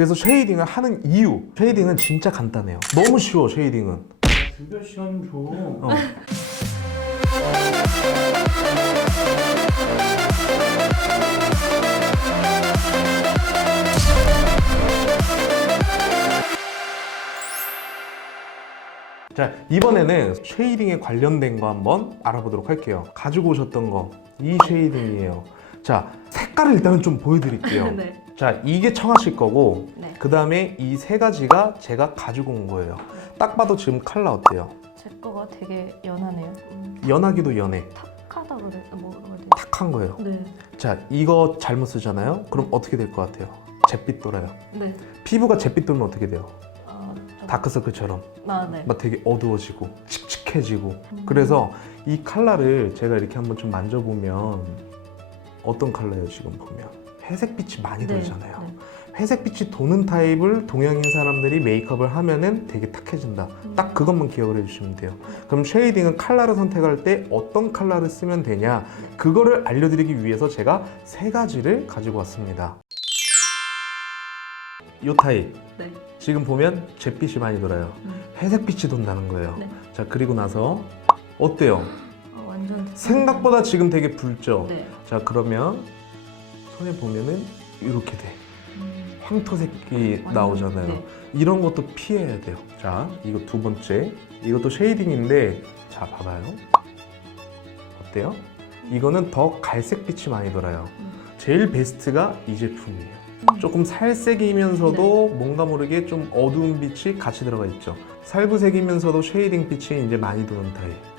그래서 쉐이딩을 하는 이유. 쉐이딩은 진짜 간단해요. 너무 쉬워 쉐이딩은. 주변 시간 줘. 어. 자 이번에는 쉐이딩에 관련된 거 한번 알아보도록 할게요. 가지고 오셨던 거. 이 쉐이딩이에요. 자 색깔을 일단은 좀 보여드릴게요 네. 자 이게 청하실 거고 네. 그 다음에 이 세 가지가 제가 가지고 온 거예요 딱 봐도 지금 컬러 어때요? 제 거가 되게 연하네요. 음, 연하기도 연해 탁하다 그래. 뭐 뭐라 그래야 탁한 거예요 돼? 네. 자 이거 잘못 쓰잖아요 그럼 어떻게 될 것 같아요? 잿빛 돌아요 네. 피부가 잿빛 돌면 어떻게 돼요? 아, 좀- 다크서클처럼 아, 네. 막 되게 어두워지고 칙칙해지고 음. 그래서 이 컬러를 제가 이렇게 한번 좀 만져보면 어떤 컬러예요 지금 보면 회색빛이 많이 네, 돌잖아요 네. 회색빛이 도는 타입을 동양인 사람들이 메이크업을 하면은 되게 탁해진다 음. 딱 그것만 기억을 해주시면 돼요 그럼 쉐이딩은 컬러를 선택할 때 어떤 컬러를 쓰면 되냐 그거를 알려드리기 위해서 제가 세 가지를 가지고 왔습니다 이 타입 네. 지금 보면 잿빛이 많이 돌아요 음. 회색빛이 돈다는 거예요 네. 자 그리고 나서 어때요? 아, 완전 생각보다 지금 되게 붉죠? 네. 자 그러면 손에 보면은 이렇게 돼 음, 황토색이 나오잖아요 네. 이런 것도 피해야 돼요 자 이거 두 번째 이것도 쉐이딩인데 자 봐봐요 어때요? 이거는 더 갈색빛이 많이 돌아요 음. 제일 베스트가 이 제품이에요 음. 조금 살색이면서도 뭔가 모르게 좀 어두운 빛이 같이 들어가 있죠. 살구색이면서도 쉐이딩 빛이 이제 많이 도는 타입.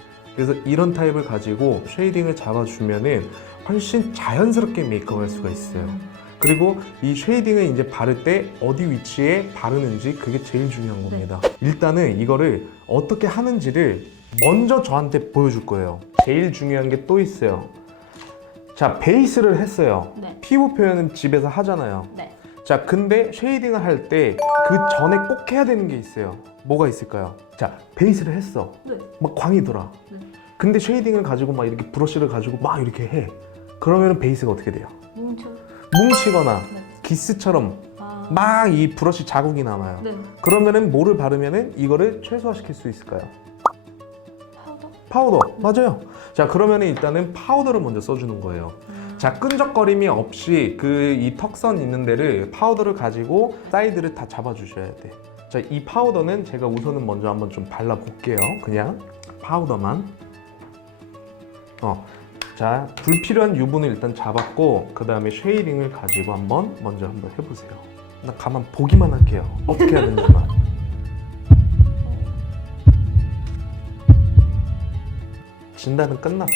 그래서 이런 타입을 가지고 쉐이딩을 잡아주면은 훨씬 자연스럽게 메이크업을 할 수가 있어요. 그리고 이 쉐이딩을 이제 바를 때 어디 위치에 바르는지 그게 제일 중요한 겁니다. 일단은 이거를 어떻게 하는지를 먼저 저한테 보여줄 거예요. 제일 중요한 게 또 있어요. 자, 베이스를 했어요. 네. 피부 표현은 집에서 하잖아요. 네. 자, 근데 쉐이딩을 할 때 그 전에 꼭 해야 되는 게 있어요. 뭐가 있을까요? 자, 베이스를 했어. 네. 막 광이 돌아. 네. 근데 쉐이딩을 가지고 막 이렇게 브러쉬를 가지고 막 이렇게 해. 그러면 베이스가 어떻게 돼요? 뭉쳐. 뭉치거나 네. 기스처럼 아. 막이 브러쉬 자국이 남아요. 네. 그러면은 뭐를 바르면은 이거를 최소화시킬 수 있을까요? 파우더? 파우더. 맞아요. 자, 그러면은 일단은 파우더를 먼저 써주는 거예요. 음. 자 끈적거림이 없이 그 이 턱선 있는 데를 파우더를 가지고 사이드를 다 잡아주셔야 돼. 자 이 파우더는 제가 우선은 먼저 한번 좀 발라 볼게요. 그냥 파우더만. 어. 자 불필요한 유분을 일단 잡았고 그 다음에 쉐이딩을 가지고 한번 먼저 한번 해보세요. 나 가만 보기만 할게요. 어떻게 해야 되는지만. 진단은 끝났어.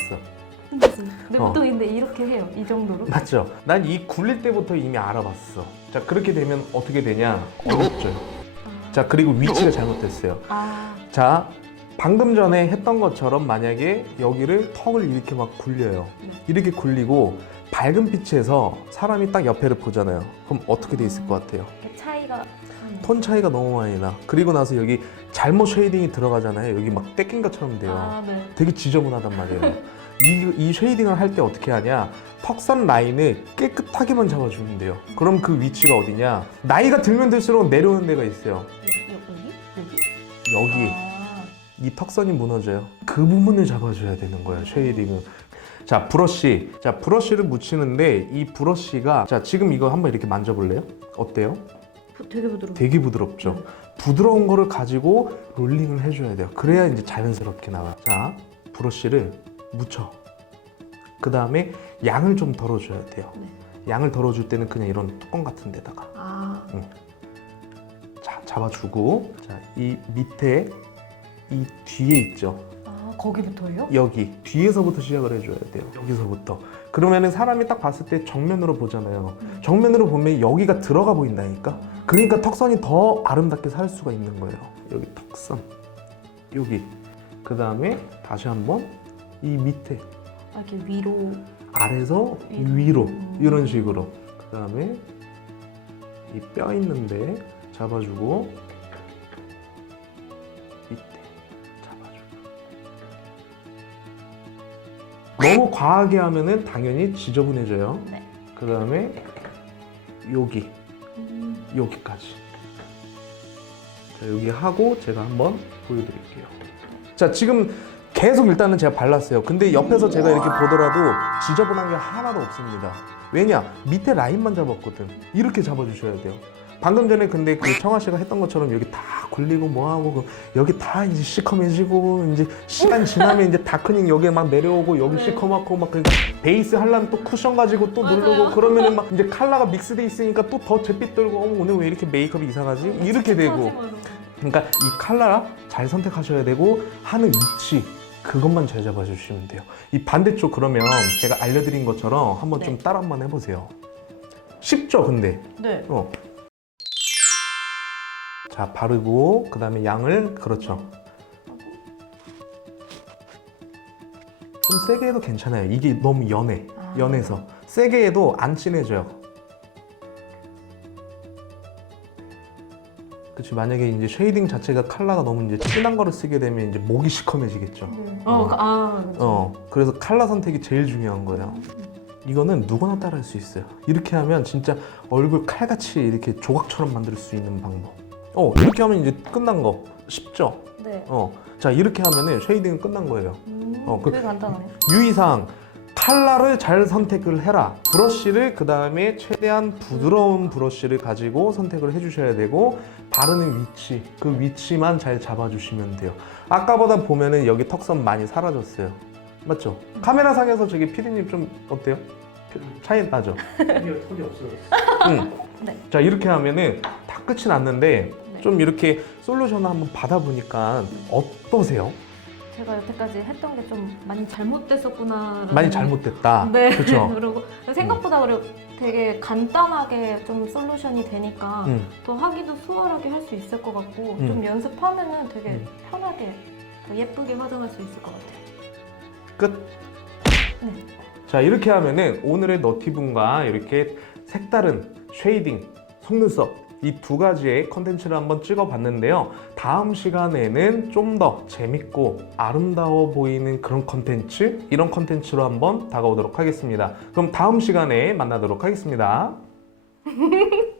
근데 근데 어. 보통 근데 이렇게 해요. 이 정도로. 맞죠? 난 이 굴릴 때부터 이미 알아봤어. 자, 그렇게 되면 어떻게 되냐? 어렵죠. 아. 자, 그리고 위치가 잘못됐어요. 아. 자, 방금 전에 했던 것처럼 만약에 여기를 턱을 이렇게 막 굴려요. 네. 이렇게 굴리고 밝은 빛에서 사람이 딱 옆에를 보잖아요. 그럼 어떻게 돼 있을 것 같아요? 이렇게 차이가. 음. 톤 차이가 너무 많이 나. 그리고 나서 여기 잘못 쉐이딩이 들어가잖아요. 여기 막 떼낀 것처럼 돼요. 아, 네. 되게 지저분하단 말이에요. 이, 이 쉐이딩을 할 때 어떻게 하냐? 턱선 라인을 깨끗하게만 잡아주면 돼요. 그럼 그 위치가 어디냐? 나이가 들면 들수록 내려오는 데가 있어요. 여- 여- 여기? 여기? 여기 아. 이 턱선이 무너져요. 그 부분을 잡아줘야 되는 거예요. 쉐이딩은. 자 브러쉬. 자 브러쉬를 묻히는데 이 브러쉬가 자 지금 이거 한번 이렇게 만져볼래요? 어때요? 부- 되게 부드러워. 되게 부드럽죠. 네. 부드러운 거를 가지고 롤링을 해줘야 돼요. 그래야 이제 자연스럽게 나와요. 자, 브러쉬를 묻혀. 그 다음에 양을 좀 덜어줘야 돼요. 네. 양을 덜어줄 때는 그냥 이런 뚜껑 같은 데다가 아. 자, 잡아주고 자, 이 밑에 이 뒤에 있죠. 아, 거기부터요? 여기 뒤에서부터 시작을 해줘야 돼요. 여기서부터. 그러면은 사람이 딱 봤을 때 정면으로 보잖아요. 음. 정면으로 보면 여기가 들어가 보인다니까. 그러니까 턱선이 더 아름답게 살 수가 있는 거예요. 여기 턱선, 여기. 그 다음에 다시 한번 이 밑에 아, 이렇게 위로. 아래서 위로. 위로 음. 이런 식으로. 그 다음에 이 뼈 있는데 잡아주고 너무 과하게 하면은 당연히 지저분해져요. 네. 그 다음에 여기 음. 여기까지. 자, 여기 하고 제가 한번 보여드릴게요. 자, 지금 계속 일단은 제가 발랐어요. 근데 옆에서 제가 이렇게 보더라도 지저분한 게 하나도 없습니다. 왜냐? 밑에 라인만 잡았거든. 이렇게 잡아주셔야 돼요. 방금 전에 근데 그 청아 씨가 했던 것처럼 여기 다 굴리고 뭐하고 그 여기 다 이제 시커매지고 이제 시간 지나면 이제 다크닝 여기에 막 내려오고 여기 네. 시커멓고 막 그러니까 베이스 하려면 또 쿠션 가지고 또 맞아요. 누르고 그러면은 막 이제 컬러가 믹스돼 있으니까 또 더 잿빛 들고 어머 오늘 왜 이렇게 메이크업이 이상하지? 이렇게 되고 그러니까 이 컬러 잘 선택하셔야 되고 하는 위치 그것만 잘 잡아주시면 돼요. 이 반대쪽 그러면 제가 알려드린 것처럼 한번 좀 네. 따라 한번 해보세요. 쉽죠, 근데. 네. 어. 자 바르고 그 다음에 양을 그렇죠. 좀 세게 해도 괜찮아요. 이게 너무 연해. 아. 연해서 세게 해도 안 진해져요. 그렇지 만약에 이제 쉐이딩 자체가 컬러가 너무 이제 진한 거를 쓰게 되면 이제 목이 시커매지겠죠. 어, 그- 아, 그쵸. 어 그래서 컬러 선택이 제일 중요한 거예요. 이거는 누구나 따라할 수 있어요. 이렇게 하면 진짜 얼굴 칼같이 이렇게 조각처럼 만들 수 있는 방법. 어 이렇게 하면 이제 끝난 거 쉽죠. 네. 어 자 이렇게 하면은 쉐이딩은 끝난 거예요. 음, 어, 그- 되게 간단하네. 유의사항 컬러를 잘 선택을 해라. 브러쉬를 그 다음에 최대한 부드러운 브러쉬를 가지고 선택을 해주셔야 되고 바르는 위치 그 위치만 잘 잡아주시면 돼요. 아까보다 보면은 여기 턱선 많이 사라졌어요. 맞죠? 카메라 상에서 저기 피디님 좀 어때요? 차이 나죠? 턱이 없어졌어. 응. 네. 자 이렇게 하면은 다 끝이 났는데 네. 좀 이렇게 솔루션을 한번 받아보니까 어떠세요? 제가 여태까지 했던 게 좀 많이 잘못됐었구나. 많이 잘못됐다. 네. 그렇죠. 그리고 생각보다 그리고 되게 간단하게 좀 솔루션이 되니까 응. 또 하기도 수월하게 할 수 있을 것 같고 음. 좀 연습하면은 되게 음. 편하게 더 예쁘게 화장할 수 있을 것 같아요. 끝. 네. 자 이렇게 하면은 오늘의 너티분과 이렇게 색다른 쉐이딩, 속눈썹 이 두 가지의 컨텐츠를 한번 찍어봤는데요. 다음 시간에는 좀 더 재밌고 아름다워 보이는 그런 컨텐츠, 이런 컨텐츠로 한번 다가오도록 하겠습니다. 그럼 다음 시간에 만나도록 하겠습니다.